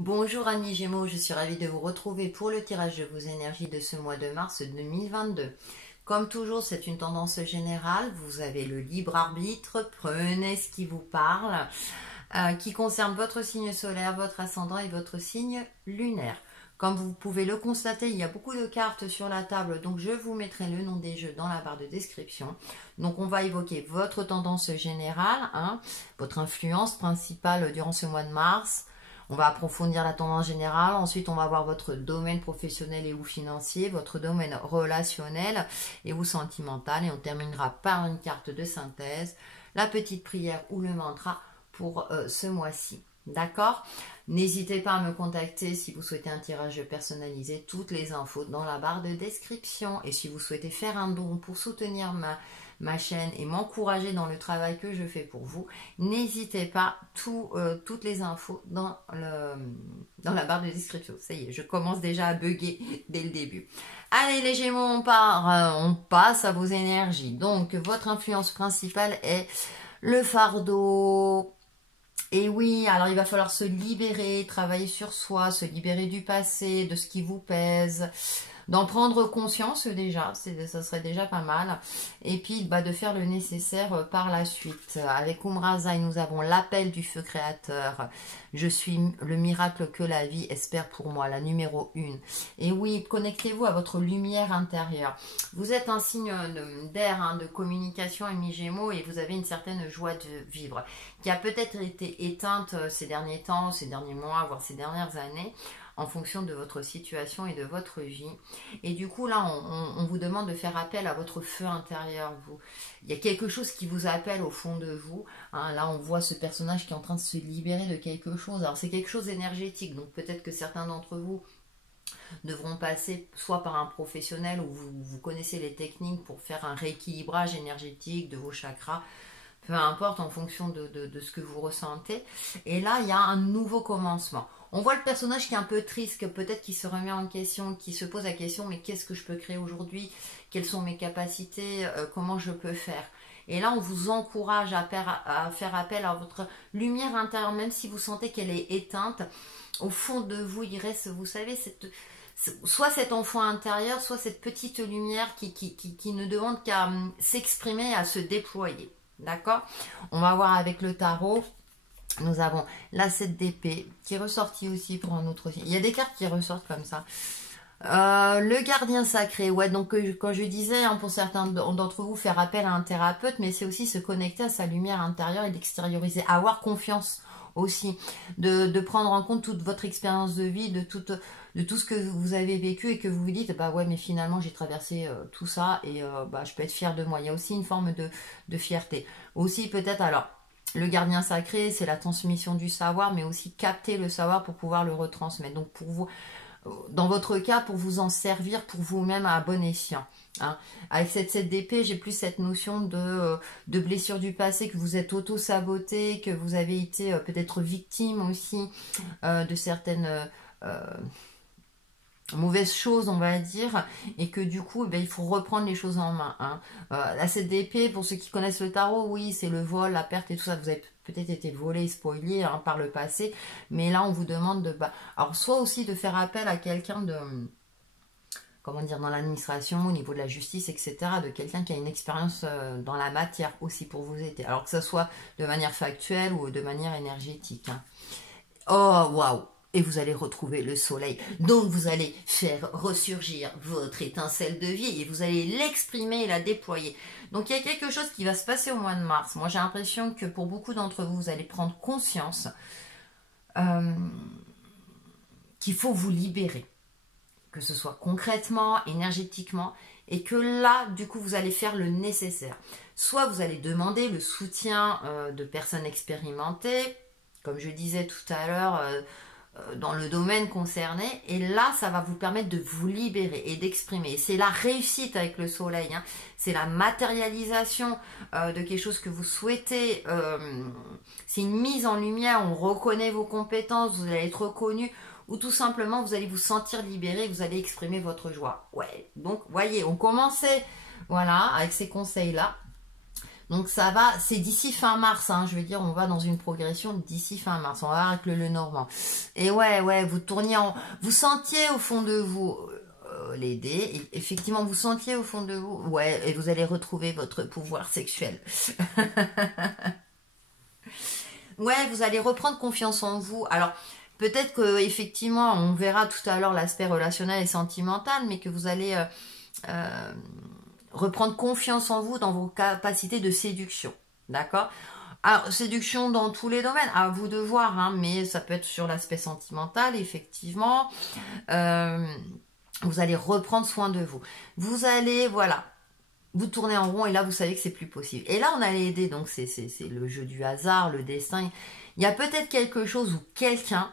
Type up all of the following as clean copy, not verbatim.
Bonjour amis Gémeaux, je suis ravie de vous retrouver pour le tirage de vos énergies de ce mois de mars 2022. Comme toujours, c'est une tendance générale, vous avez le libre arbitre, prenez ce qui vous parle, qui concerne votre signe solaire, votre ascendant et votre signe lunaire. Comme vous pouvez le constater, il y a beaucoup de cartes sur la table, donc je vous mettrai le nom des jeux dans la barre de description. Donc on va évoquer votre tendance générale, votre influence principale durant ce mois de mars. On va approfondir la tendance générale, ensuite on va voir votre domaine professionnel et ou financier, votre domaine relationnel et ou sentimental, et on terminera par une carte de synthèse, la petite prière ou le mantra pour ce mois-ci. D'accord? N'hésitez pas à me contacter si vous souhaitez un tirage personnalisé, toutes les infos dans la barre de description. Et si vous souhaitez faire un don pour soutenir ma chaîne et m'encourager dans le travail que je fais pour vous, n'hésitez pas, toutes les infos dans la barre de description. Ça y est, je commence déjà à bugger dès le début. Allez les Gémeaux, on passe à vos énergies. Donc votre influence principale est le fardeau. Et oui, alors il va falloir se libérer, travailler sur soi, se libérer du passé, de ce qui vous pèse, d'en prendre conscience déjà, ça serait déjà pas mal. Et puis de faire le nécessaire par la suite. Avec Umrazai, nous avons l'appel du feu créateur. Je suis le miracle que la vie espère pour moi, la numéro 1. Et oui, connectez-vous à votre lumière intérieure. Vous êtes un signe d'air, de communication, amis Gémeaux, et vous avez une certaine joie de vivre, qui a peut-être été éteinte ces derniers temps, ces derniers mois, voire ces dernières années, en fonction de votre situation et de votre vie. Et du coup, là, on vous demande de faire appel à votre feu intérieur. Il y a quelque chose qui vous appelle au fond de vous. Là, on voit ce personnage qui est en train de se libérer de quelque chose. Alors, c'est quelque chose d'énergétique. Donc, peut-être que certains d'entre vous devront passer soit par un professionnel où vous connaissez les techniques pour faire un rééquilibrage énergétique de vos chakras, peu importe, en fonction de ce que vous ressentez. Et là, il y a un nouveau commencement. On voit le personnage qui est un peu triste, peut-être qui se remet en question, qui se pose la question, mais qu'est-ce que je peux créer aujourd'hui? Quelles sont mes capacités? Comment je peux faire? Et là, on vous encourage à faire appel à votre lumière intérieure, même si vous sentez qu'elle est éteinte. Au fond de vous, il reste, vous savez, soit cet enfant intérieur, soit cette petite lumière qui ne demande qu'à s'exprimer, à se déployer. D'accord? On va voir avec le tarot. Nous avons la 7 d'épée qui est ressortie aussi pour un autre. Il y a des cartes qui ressortent comme ça. Le gardien sacré. Ouais, donc quand je disais, pour certains d'entre vous, faire appel à un thérapeute, mais c'est aussi se connecter à sa lumière intérieure et d'extérioriser. Avoir confiance aussi. De prendre en compte toute votre expérience de vie, de tout ce que vous avez vécu et que vous vous dites, bah ouais, mais finalement j'ai traversé tout ça et je peux être fière de moi. Il y a aussi une forme de fierté. Aussi peut-être, alors, le gardien sacré, c'est la transmission du savoir, mais aussi capter le savoir pour pouvoir le retransmettre. Donc pour vous, dans votre cas, pour vous en servir pour vous-même à bon escient. Avec cette 7 d'épée, j'ai plus cette notion de blessure du passé, que vous êtes auto-saboté, que vous avez été peut-être victime aussi de certaines mauvaises choses, on va dire, et que du coup, il faut reprendre les choses en main. La 7 d'épée, pour ceux qui connaissent le tarot, oui, c'est le vol, la perte et tout ça. Vous avez peut-être été volé, spoilé par le passé, mais là, on vous demande alors, soit aussi de faire appel à quelqu'un de... comment dire, dans l'administration, au niveau de la justice, etc., de quelqu'un qui a une expérience dans la matière aussi pour vous aider. Alors que ce soit de manière factuelle ou de manière énergétique. Oh, waouh! Et vous allez retrouver le soleil. Donc vous allez faire ressurgir votre étincelle de vie et vous allez l'exprimer et la déployer. Donc il y a quelque chose qui va se passer au mois de mars. Moi j'ai l'impression que pour beaucoup d'entre vous, vous allez prendre conscience qu'il faut vous libérer. Que ce soit concrètement, énergétiquement, et que là, du coup, vous allez faire le nécessaire. Soit vous allez demander le soutien de personnes expérimentées, comme je disais tout à l'heure, dans le domaine concerné, et là ça va vous permettre de vous libérer et d'exprimer. C'est la réussite avec le soleil, c'est la matérialisation de quelque chose que vous souhaitez, c'est une mise en lumière, on reconnaît vos compétences, vous allez être reconnu, ou tout simplement vous allez vous sentir libéré, vous allez exprimer votre joie. Ouais, donc voyez, on commençait voilà avec ces conseils là. Donc ça va, c'est d'ici fin mars, hein, je veux dire, on va dans une progression d'ici fin mars, on va voir avec le Normand. Et ouais, vous tourniez vous sentiez au fond de vous les dés, et effectivement vous sentiez au fond de vous, ouais, et vous allez retrouver votre pouvoir sexuel. Ouais, vous allez reprendre confiance en vous. Alors, peut-être que effectivement, on verra tout à l'heure l'aspect relationnel et sentimental, mais que vous allez reprendre confiance en vous dans vos capacités de séduction. D'accord? Alors, séduction dans tous les domaines, à vous de voir, hein, mais ça peut être sur l'aspect sentimental, effectivement. Vous allez reprendre soin de vous. Vous allez, voilà, vous tournez en rond et là, vous savez que c'est plus possible. Et là, on a les dés, donc c'est le jeu du hasard, le destin. Il y a peut-être quelque chose ou quelqu'un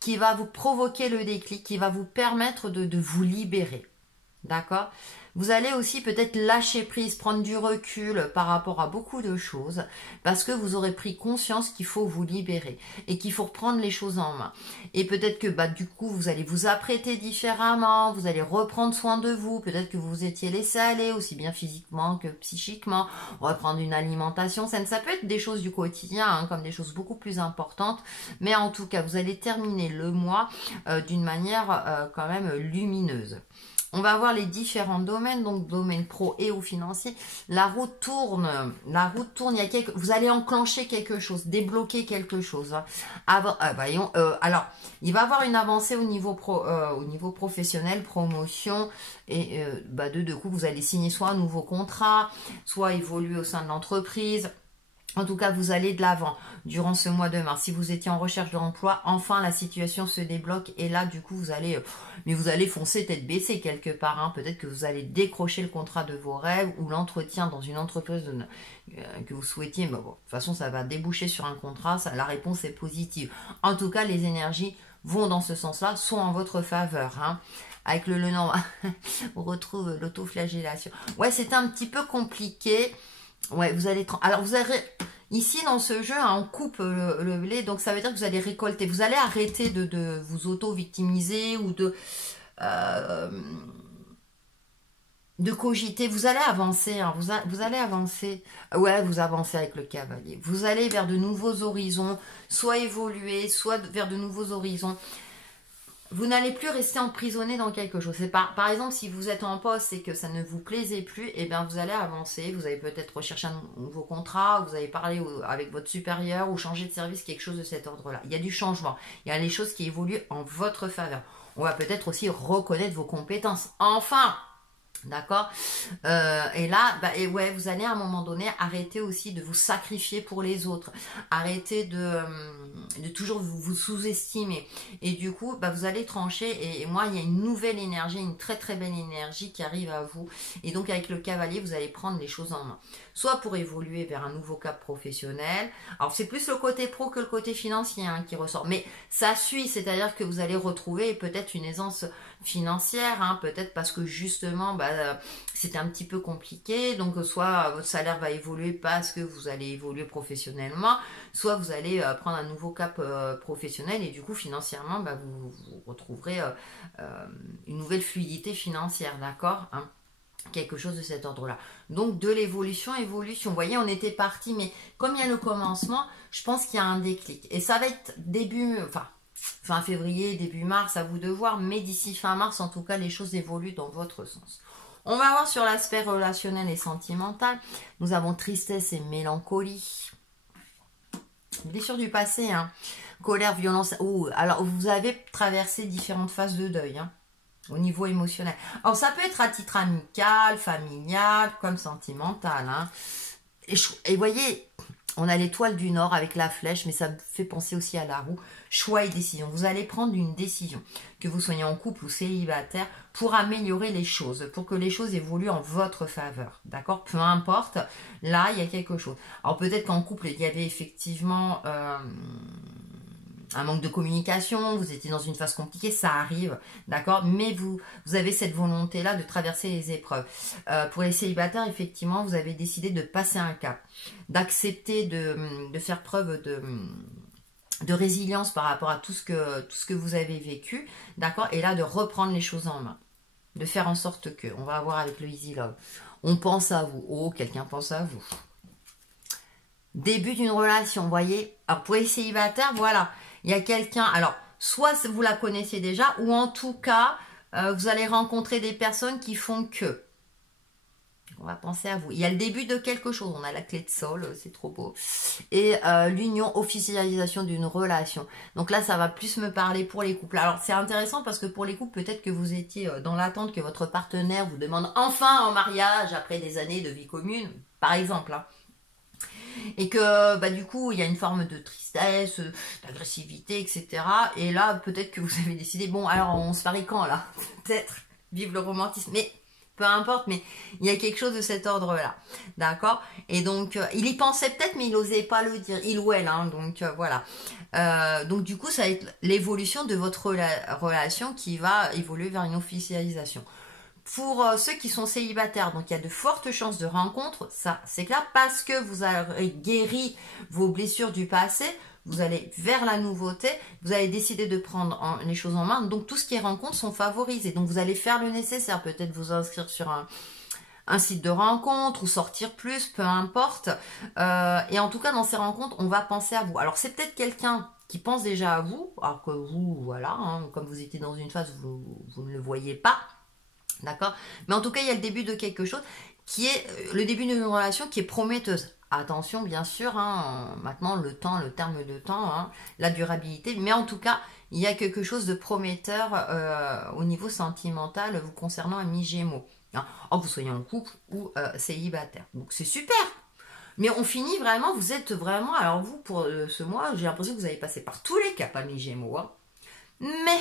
qui va vous provoquer le déclic, qui va vous permettre de vous libérer. D'accord? Vous allez aussi peut-être lâcher prise, prendre du recul par rapport à beaucoup de choses, parce que vous aurez pris conscience qu'il faut vous libérer et qu'il faut reprendre les choses en main. Et peut-être que du coup, vous allez vous apprêter différemment, vous allez reprendre soin de vous, peut-être que vous vous étiez laissé aller, aussi bien physiquement que psychiquement, reprendre une alimentation saine. Ça peut être des choses du quotidien, hein, comme des choses beaucoup plus importantes, mais en tout cas, vous allez terminer le mois d'une manière quand même lumineuse. On va voir les différents domaines, donc domaine pro et ou financier. La roue tourne, il y a vous allez enclencher quelque chose, débloquer quelque chose. Voyons, alors, il va y avoir une avancée au niveau professionnel, promotion, et de deux coups, vous allez signer soit un nouveau contrat, soit évoluer au sein de l'entreprise. En tout cas, vous allez de l'avant durant ce mois de mars. Si vous étiez en recherche d'emploi, enfin la situation se débloque et là, du coup, vous allez foncer tête baissée quelque part. Hein. Peut-être que vous allez décrocher le contrat de vos rêves ou l'entretien dans une entreprise que vous souhaitiez. Mais bon, de toute façon, ça va déboucher sur un contrat. La réponse est positive. En tout cas, les énergies vont dans ce sens-là, sont en votre faveur. Hein. Avec le Normand, on retrouve l'autoflagellation. Ouais, c'est un petit peu compliqué. Ouais, vous allez... Alors, vous allez... Ici, dans ce jeu, hein, on coupe le blé, donc ça veut dire que vous allez récolter. Vous allez arrêter de vous auto-victimiser ou de cogiter. Vous allez avancer, hein, vous allez avancer. Ouais, vous avancez avec le cavalier. Vous allez vers de nouveaux horizons, soit évoluer, soit vers de nouveaux horizons. Vous n'allez plus rester emprisonné dans quelque chose. Par exemple, si vous êtes en poste et que ça ne vous plaisait plus, eh bien vous allez avancer. Vous allez peut-être rechercher un nouveau contrat, vous allez parler avec votre supérieur ou changer de service, quelque chose de cet ordre-là. Il y a du changement. Il y a les choses qui évoluent en votre faveur. On va peut-être aussi reconnaître vos compétences. Enfin! D'accord, et là, ouais, vous allez à un moment donné arrêter aussi de vous sacrifier pour les autres, arrêter de toujours vous sous-estimer. Et du coup, vous allez trancher. Et moi, il y a une nouvelle énergie, une très très belle énergie qui arrive à vous. Et donc, avec le cavalier, vous allez prendre les choses en main. Soit pour évoluer vers un nouveau cap professionnel. Alors, c'est plus le côté pro que le côté financier hein, qui ressort. Mais ça suit, c'est-à-dire que vous allez retrouver peut-être une aisance financière, hein, peut-être parce que justement c'était un petit peu compliqué, donc soit votre salaire va évoluer parce que vous allez évoluer professionnellement, soit vous allez prendre un nouveau cap professionnel et du coup financièrement vous retrouverez une nouvelle fluidité financière, d'accord hein, quelque chose de cet ordre là. Donc de l'évolution, vous voyez on était parti, mais comme il y a le commencement, je pense qu'il y a un déclic et ça va être fin février, début mars, à vous de voir, mais d'ici fin mars, en tout cas, les choses évoluent dans votre sens. On va voir sur l'aspect relationnel et sentimental. Nous avons tristesse et mélancolie. Blessure du passé, hein. Colère, violence. Alors, vous avez traversé différentes phases de deuil, hein, au niveau émotionnel. Alors, ça peut être à titre amical, familial, comme sentimental. Hein. Et voyez, on a l'étoile du Nord avec la flèche, mais ça me fait penser aussi à la roue. Choix et décision. Vous allez prendre une décision, que vous soyez en couple ou célibataire, pour améliorer les choses, pour que les choses évoluent en votre faveur. D'accord? Peu importe, là, il y a quelque chose. Alors peut-être qu'en couple, il y avait effectivement un manque de communication, vous étiez dans une phase compliquée, ça arrive, d'accord? Mais vous avez cette volonté-là de traverser les épreuves. Pour les célibataires, effectivement, vous avez décidé de passer un cap, d'accepter de faire preuve de résilience par rapport à tout ce que vous avez vécu, d'accord? Et là, de reprendre les choses en main, de faire en sorte que, on va voir avec le Easy Love, on pense à vous, quelqu'un pense à vous. Début d'une relation, vous voyez. Alors pour les célibataires, voilà, il y a quelqu'un, alors soit vous la connaissez déjà, ou en tout cas, vous allez rencontrer des personnes qui font que. On va penser à vous. Il y a le début de quelque chose. On a la clé de sol, c'est trop beau. Et l'union, officialisation d'une relation. Donc là, ça va plus me parler pour les couples. Alors, c'est intéressant parce que pour les couples, peut-être que vous étiez dans l'attente que votre partenaire vous demande enfin en mariage après des années de vie commune, par exemple. Hein. Et que bah, du coup, il y a une forme de tristesse, d'agressivité, etc. Et là, peut-être que vous avez décidé, bon, alors on se marie quand là? Peut-être. Vive le romantisme. Mais peu importe, mais il y a quelque chose de cet ordre-là, d'accord? Et donc, il y pensait peut-être, mais il n'osait pas le dire, il ou elle, hein, donc voilà. Donc du coup, ça va être l'évolution de votre relation qui va évoluer vers une officialisation. Pour ceux qui sont célibataires, donc il y a de fortes chances de rencontre, ça c'est clair, parce que vous avez guéri vos blessures du passé, vous allez vers la nouveauté, vous allez décider de prendre les choses en main, donc tout ce qui est rencontres sont favorisés, donc vous allez faire le nécessaire, peut-être vous inscrire sur un site de rencontre ou sortir plus, peu importe, et en tout cas dans ces rencontres, on va penser à vous. Alors c'est peut-être quelqu'un qui pense déjà à vous, alors que vous, voilà, hein, comme vous étiez dans une phase où vous ne le voyez pas, d'accord? Mais en tout cas, il y a le début de quelque chose qui est le début d'une relation qui est prometteuse. Attention, bien sûr, hein, maintenant le temps, le terme de temps, hein, la durabilité, mais en tout cas, il y a quelque chose de prometteur au niveau sentimental vous concernant un mi-gémeaux. Hein, que vous soyez en couple ou célibataire. Donc c'est super! Mais on finit vraiment, vous êtes vraiment, alors vous, pour ce mois, j'ai l'impression que vous avez passé par tous les caps à mi-gémeaux, hein. Mais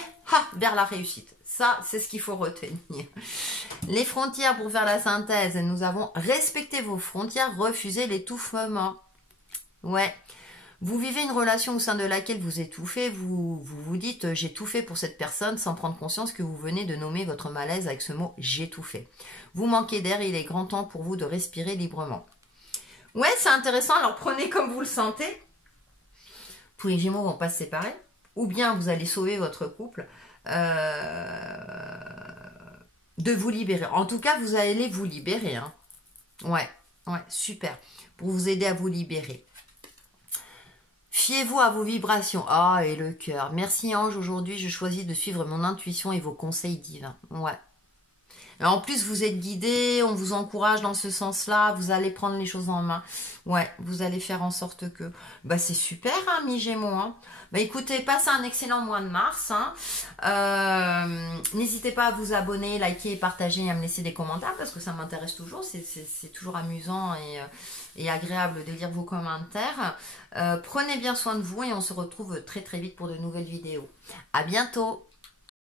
vers la réussite. Ça, c'est ce qu'il faut retenir. Les frontières, pour faire la synthèse, nous avons respecté vos frontières, refusé l'étouffement. Ouais. Vous vivez une relation au sein de laquelle vous étouffez, vous dites j'ai tout fait pour cette personne sans prendre conscience que vous venez de nommer votre malaise avec ce mot j'ai tout fait. Vous manquez d'air et il est grand temps pour vous de respirer librement. Ouais, c'est intéressant, alors prenez comme vous le sentez. Tous les Gémeaux vont pas se séparer. Ou bien vous allez sauver votre couple de vous libérer. En tout cas, vous allez vous libérer. Hein. Ouais, super. Pour vous aider à vous libérer. Fiez-vous à vos vibrations. Ah, et le cœur. Merci ange, aujourd'hui je choisis de suivre mon intuition et vos conseils divins. Ouais. En plus, vous êtes guidé, on vous encourage dans ce sens-là, vous allez prendre les choses en main. Ouais, vous allez faire en sorte que... Bah, c'est super, hein, mi-gémeaux. Hein. Bah, écoutez, passez un excellent mois de mars. Hein. N'hésitez pas à vous abonner, liker, partager et à me laisser des commentaires parce que ça m'intéresse toujours. C'est toujours amusant et agréable de lire vos commentaires. Prenez bien soin de vous et on se retrouve très très vite pour de nouvelles vidéos. À bientôt!